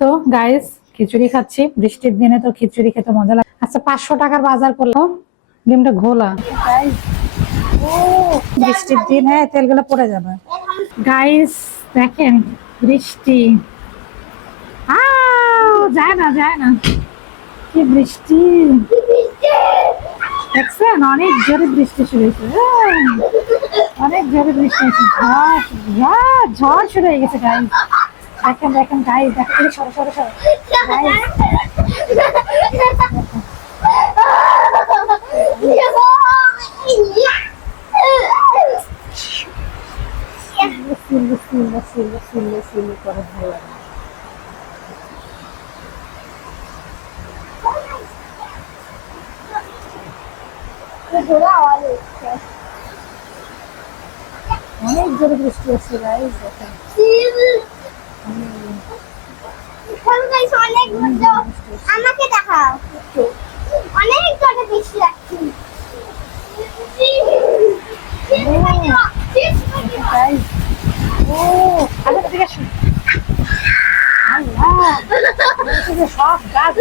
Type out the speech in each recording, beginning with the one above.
তো গাইস খিচুড়ি খাচ্ছি, বৃষ্টির দিনে তো খিচুড়ি খেতে মজা লাগে। আচ্ছা 500 টাকার বাজার করলো, ডিমটা ঘোলা। বৃষ্টির দিন, হ্যাঁ তেলগুলো পড়ে যাবে। গাইস দেখেন বৃষ্টি, যায় না যায় না, কি বৃষ্টি দেখছেন, অনেক জোরে বৃষ্টি শুরু হয়েছে, অনেক জোরে বৃষ্টি হয়েছে, ঝড় শুরু হয়ে গেছে গাইস। দেখেন দেখেন গাইস, দেখেন সরো সরো সরো গাইস, করে ভালো লাগে। অনেক জোরে বৃষ্টি হচ্ছে গাইস, দেখেন আমাকে দেখাও, অনেক জোরে বৃষ্টি লাগছে। সব গাছ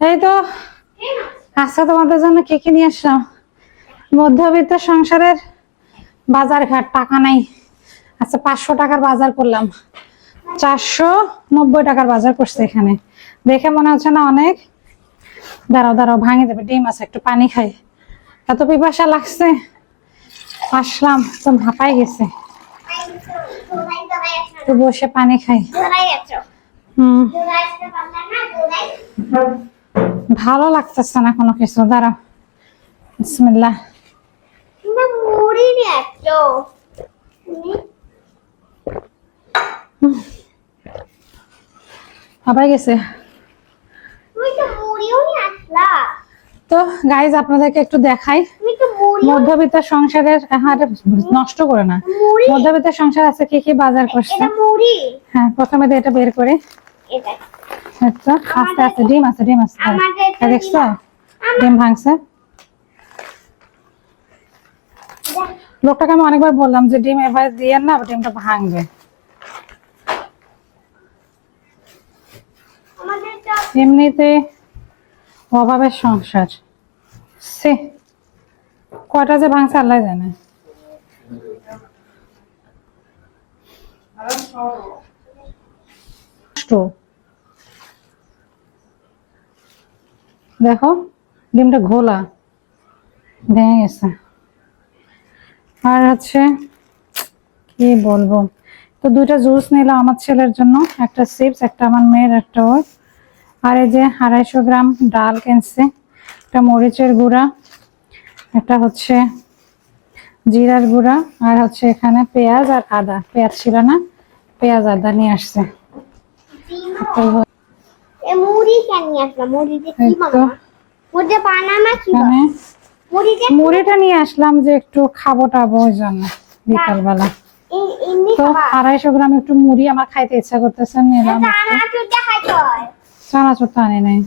এই তো আজকে তোমাদের জন্য কি কি নিয়ে আসলাম। মধ্যবিত্ত সংসারের বাজার ঘাট, টাকা নাই। আচ্ছা 500 টাকার বাজার করলাম, 490 টাকার বাজার করছে। এখানে দেখে মনে হচ্ছে না অনেক। দাঁড়াও দাঁড়াও, ভাঙে দেবে। ডিম আছে, একটু পানি খাই, এত পিপাসা লাগছে। আসলাম তো হাঁপাই গেছে, একটু বসে পানি খাই। ভালো লাগতেছে না কোনো কিছু। দাঁড়াও, বিসমিল্লাহ। হাঁপাই গেছে। তো গাইজ আপনাদেরকে একটু দেখাই, মধ্যবিত্ত সংসারের নষ্ট করে না, মধ্যবিত্ত সংসার আছে কি কি বাজার করছে। হ্যাঁ প্রথমে এটা বের করে, আস্তে আস্তে। ডিম আছে, ডিম আছে, দেখছো ডিম ভাঙছে। লোকটাকে আমি অনেকবার বললাম যে ডিম এবার দিয়ে না, ডিমটা ভাঙবে। এমনিতে অভাবের সংসার, সে কয়টা যে ভাঙছে আল্লাহ জানে। দেখো ডিমটা ঘোলা, ভেঙে গেছে। আর হচ্ছে কি বলবো, তো দুইটা জুস নিলাম আমার ছেলের জন্য, একটা চিপস, একটা আমার মেয়ের, একটা ওর। আর এই যে 250 গ্রাম ডাল কিনছে, একটা মরিচের গুঁড়া, একটা হচ্ছে জিরার গুঁড়া, আর হচ্ছে এখানে পেঁয়াজ আর আদা। পেঁয়াজ ছিল না, পেঁয়াজ আদা নিয়ে আসছে। মুড়িটা নিয়ে আসলাম যে একটু খাবো টাবো ওই জন্য বিকালবেলা। তো 250 গ্রাম একটু মুড়ি আমার খাইতে ইচ্ছা করতেছে, নিলাম। চানাচুর তো আনি নাই,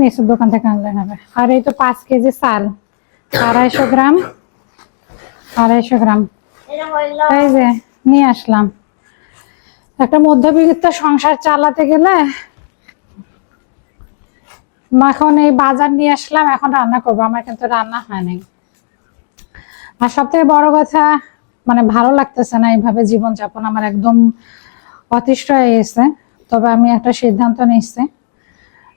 নিচের দোকান থেকে আনলে হবে। আর এই তো 5 কেজি চাল, 250 গ্রাম, 250 গ্রাম এই যে নিয়ে আসলাম। একটা মধ্যবিত্ত সংসার চালাতে গেলে এখন এই বাজার নিয়ে আসলাম, এখন রান্না করবো। আমার কিন্তু রান্না হয় নাই। আর সব থেকে বড় কথা, মানে ভালো লাগতেছে না এইভাবে জীবনযাপন, আমার একদম অতিষ্ঠ হয়ে গেছে। তবে আমি একটা সিদ্ধান্ত নিচ্ছি,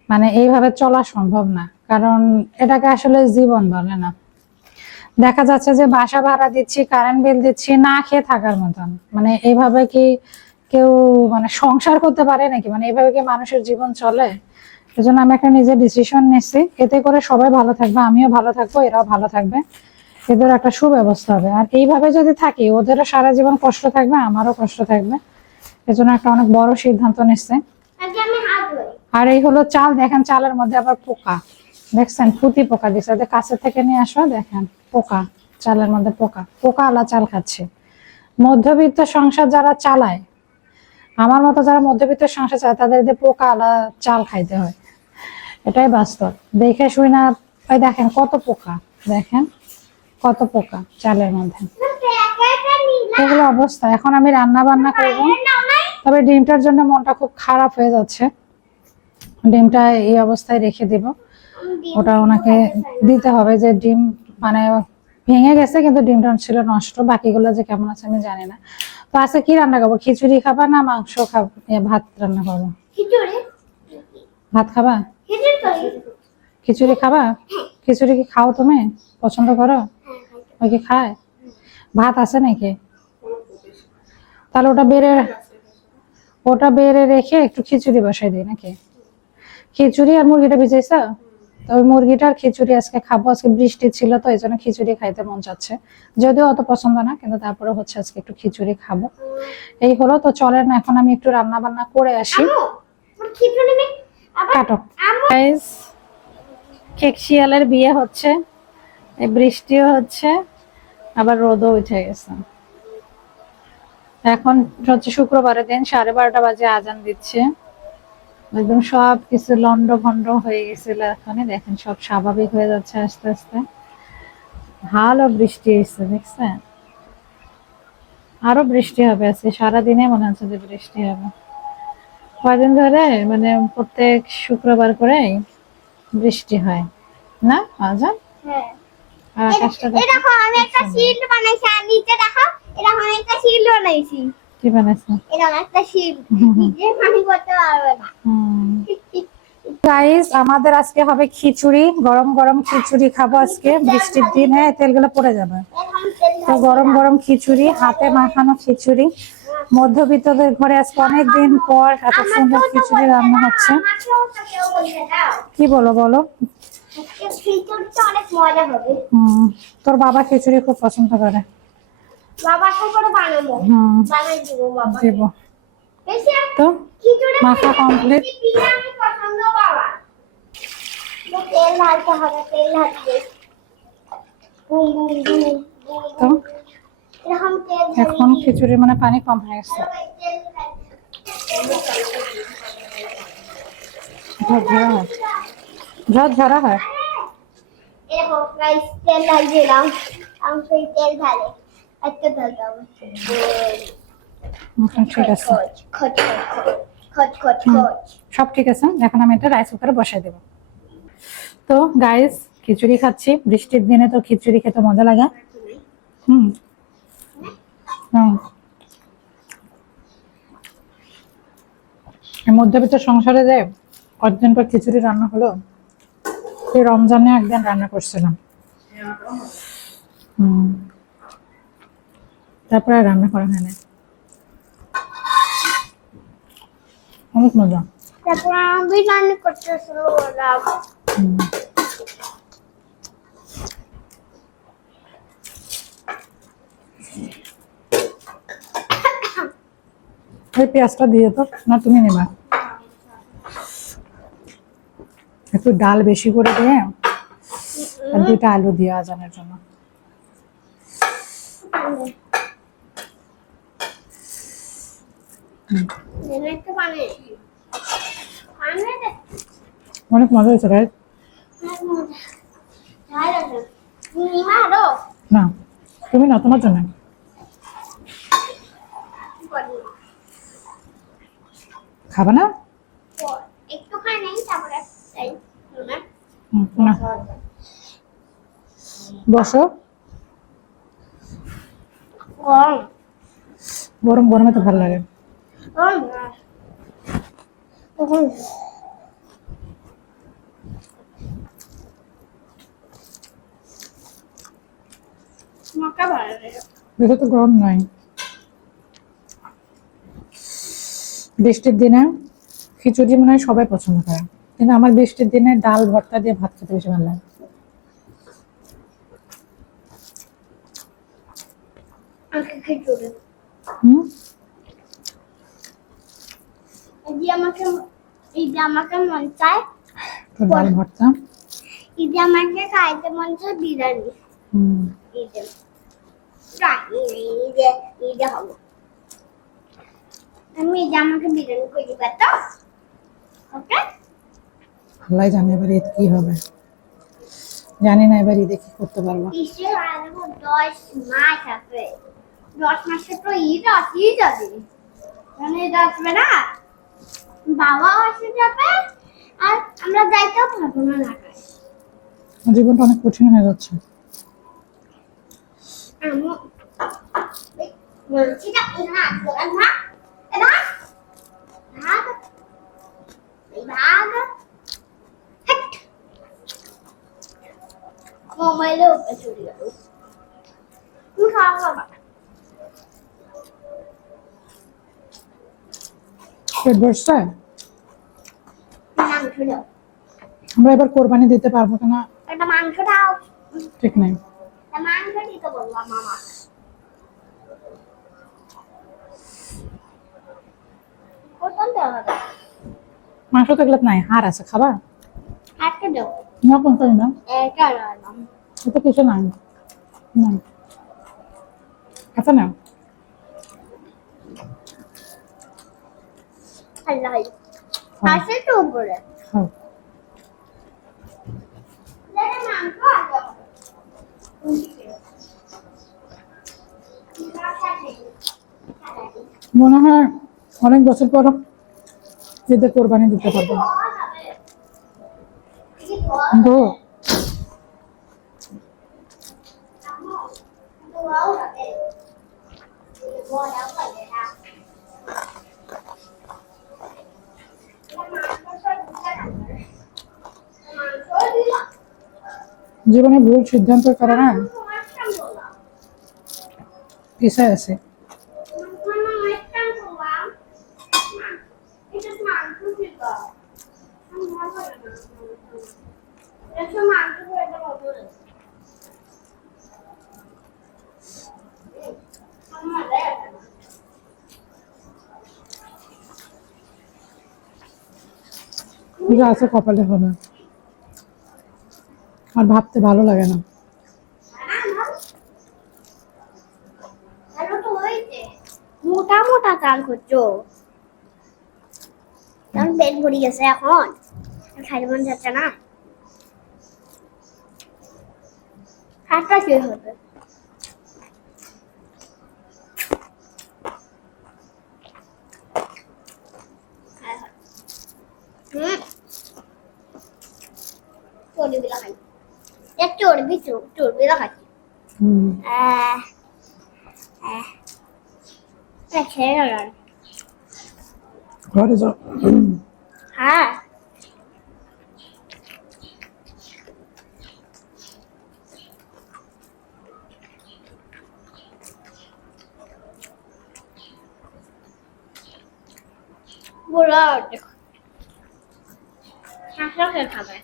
মানে এইভাবে চলা সম্ভব না, কারণ এটাকে আসলে জীবন বলে না। দেখা যাচ্ছে যে বাসা ভাড়া দিচ্ছি, কারেন্ট বিল দিচ্ছি, না খেয়ে থাকার মতন। মানে এইভাবে কি কেউ মানে সংসার করতে পারে নাকি? মানে এইভাবে কি মানুষের জীবন চলে? এজন্য আমি একটা নিজের ডিসিশন নিচ্ছি, এতে করে সবাই ভালো থাকবে, আমিও ভালো থাকবো, এরাও ভালো থাকবে, এদের একটা সুব্যবস্থা হবে। আর এইভাবে যদি থাকি, ওদেরও সারা জীবন কষ্ট থাকবে, আমারও কষ্ট থাকবে। এজন্য একটা অনেক বড় সিদ্ধান্ত নিচ্ছে। আর এই হলো চাল, দেখেন চালের মধ্যে আবার পোকা, দেখছেন পুঁতি পোকা দিচ্ছে। কাছে থেকে নিয়ে আসো, দেখেন পোকা চালের মধ্যে পোকা, পোকা আলা চাল খাচ্ছে। মধ্যবিত্ত সংসার যারা চালায়, আমার মতো যারা মধ্যবিত্ত সংসার চালায়, তাদের যে পোকা আলা চাল খাইতে হয়, এটাই বাস্তব। দেখে শুই না, ওই দেখেন কত পোকা, দেখেন কত পোকা চালের মধ্যে। এগুলো অবস্থা। এখন আমি রান্না বান্না করবো, তবে ডিমটার জন্য মনটা খুব খারাপ হয়ে যাচ্ছে। ডিমটা এই অবস্থায় রেখে দিব, ওটা ওনাকে দিতে হবে। যে ডিম মানে ভেঙে গেছে, কিন্তু ডিমটা ছিল নষ্ট, বাকিগুলো যে কেমন আছে আমি জানি না। তো আজকে কি রান্না করবো? খিচুড়ি খাবা না মাংস খাবো? ভাত রান্না করবো। ভাত খাবা? খিচুড়ি খাবা? খিচুড়ি কি খাও তুমি? পছন্দ করো? ওই কি খায়? ভাত আছে নাকি? তাহলে ওটা বেড়ে রেখে একটু খিচুড়ি বসাই দিই নাকি? খিচুড়ি আর মুরগিটা ভিজাইছা? তো ওই মুরগিটার খিচুড়ি আজকে খাবো। আজকে বৃষ্টি ছিল, তো এই জন্য খিচুড়ি খাইতে মন চাচ্ছে, যদিও অত পছন্দ না, কিন্তু তারপরে হচ্ছে আজকে একটু খিচুড়ি খাবো। এই হলো। তো চলেন এখন আমি একটু রান্না বান্না করে আসি। কাটো। গাইস, কেক শিয়ালের বিয়ে হচ্ছে, এই বৃষ্টিও হচ্ছে, আবার রোদও উঠে গেছে। এখন হচ্ছে শুক্রবারের দিন, 12:30 বাজে, আজান দিচ্ছে। একদম সব কিছু লন্ড ভন্ড হয়ে গেছিল, এখন দেখেন সব স্বাভাবিক হয়ে যাচ্ছে আস্তে আস্তে। ভালো বৃষ্টি হয়েছে, দেখছেন? আরো বৃষ্টি হবে আজকে সারাদিনে, মনে হচ্ছে যে বৃষ্টি হবে। কয়দিন ধরে মানে প্রত্যেক শুক্রবার করে বৃষ্টি হয় না আজান। আর আকাশটা দেখো, আমি একটা শিল্ড বানাইছি, আর নিচে দেখো এরকম একটা শিল্ড বানাইছি। কি বানাইছো? এরকম একটা শিল্ড, নিজে পানি করতে পারবে না। গাইস, আমাদের আজকে হবে খিচুড়ি, গরম গরম খিচুড়ি খাবো আজকে বৃষ্টির দিনে, তেলগুলো পড়ে যাবে। তো গরম গরম খিচুড়ি, হাতে মাখানো খিচুড়ি। মধ্যবিত্তদের ঘরে আজকে অনেকদিন পর এত সুন্দর খিচুড়ি রান্না হচ্ছে। কি বলো? খিচুড়িটা অনেক মজা হবে। তোর বাবা খিচুড়ি খুব পছন্দ করে। বাবাকে করে বানাবো, বানাই দিব বাবা দেব। বেশি। তো খিচুড়ি মাখা কমপ্লিট। বিরিয়ানি পছন্দ বাবা। তো তেল ঢালতে হবে, তেল ঢালতে বুম বুম বুম বুম। তো এরকম তেল এখন খিচুড়ি মানে পানি কম হয়ে গেছে, ঝরঝরা হয়, ঝরঝরা হয়। এরকম গাইস, তেল ঢাল দিলাম, আমি সেই তেল ঢালে একটা ঢালতে হবে। ঠিক আছে, খচ খচ খচ খচ। সব ঠিক আছে। এখন আমি এটা রাইস কুকারে বসাই দেবো। তো গাইস, খিচুড়ি খাচ্ছি বৃষ্টির দিনে, তো খিচুড়ি খেতে মজা লাগে। মধ্যবিত্ত সংসারে যে কয়েকদিন পর খিচুড়ি রান্না হলো, সেই রমজানে একদিন রান্না করছিলাম, তারপরে আর রান্না করা হয় না। অনেক মজা। তারপর আমি রান্না করতে শুরু করলাম। এই পেঁয়াজটা দিয়ে তো না, তুমি নেবা একটু ডাল বেশি করে দিয়ে, আর 2টা আলু দিয়ে আজানের জন্য। অনেক মজা হয়েছে গাইস। না, তুমি না, তোমার জন্য। খাবে না? না, বসো। গরম গরমে তো ভালো লাগে। বেশি তো গরম নাই। বৃষ্টির দিনে খিচুড়ি মনে হয় সবাই পছন্দ করে, কিন্তু আমার বৃষ্টির দিনে ডাল ভর্তা দিয়ে ভাত খেতে বেশি ভালো লাগে। আমাকে মন চায় ডাল ভর্তা, আমাকে খাইতে মন চায় বিরিয়ানি। ঈদে জানি ঈদে ঈদে হবে আমি ঈদে আমাকে বিরিয়ানি করে দিবে তো ওকে আল্লাহ জানে এবার ঈদ কি হবে, জানি না এবার ঈদে কি করতে পারবো। কিসের আরো 10 মাস আছে 10 মাসে তো ঈদ আছে মানে ঈদ আসবে না বাবা আসে যাবে আর আমরা যাইতেও পারবো না ঢাকায় আমার জীবনটা অনেক কঠিন হয়ে যাচ্ছে। আমি বলছি না না না না ভাগ ভাগ হট মোবাইলে উপরে চলে গেল তুই খাওয়া পেট ভরছে? মাংস দাও আমরা এবার কোরবানি দিতে পারবো কিনা একটা মাংস দাও ঠিক নাই। মাংস দিতে বললাম মামা কত দেওয়া হবে মাংস তো এগুলো নাই, হাড় আছে, খাবার একটা দাও না কোন করি না, এটা রাখলাম এটা কিছু নাই না। আচ্ছা না আল্লাহ আছে তো উপরে খাও। দেখে মাংস আছে মনে হয় অনেক বছর পর ঈদে কোরবানি দিতে পারবো না। কিন্তু জীবনে ভুল সিদ্ধান্তের কারণে পিছায় আছে। যা আছে কপালে হবে, আর ভাবতে ভালো লাগে না। মোটা মোটা চাল করছো কারণ পেট ভরে গেছে এখন খাইতে মন যাচ্ছে না খাটটা কি হবে চর্বি লাগাই চর্বি লাগাই খেয়ে গেল ঘরে যাও। হ্যাঁ বুড়া দেখো হাঁসা খেয়ে খাবে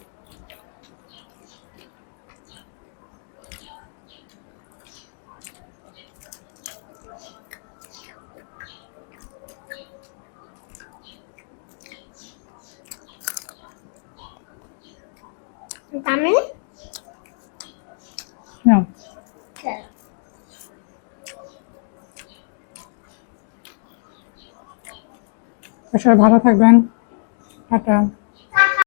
তাহলে নাও, সবাই ভালো থাকবেন, টাটা।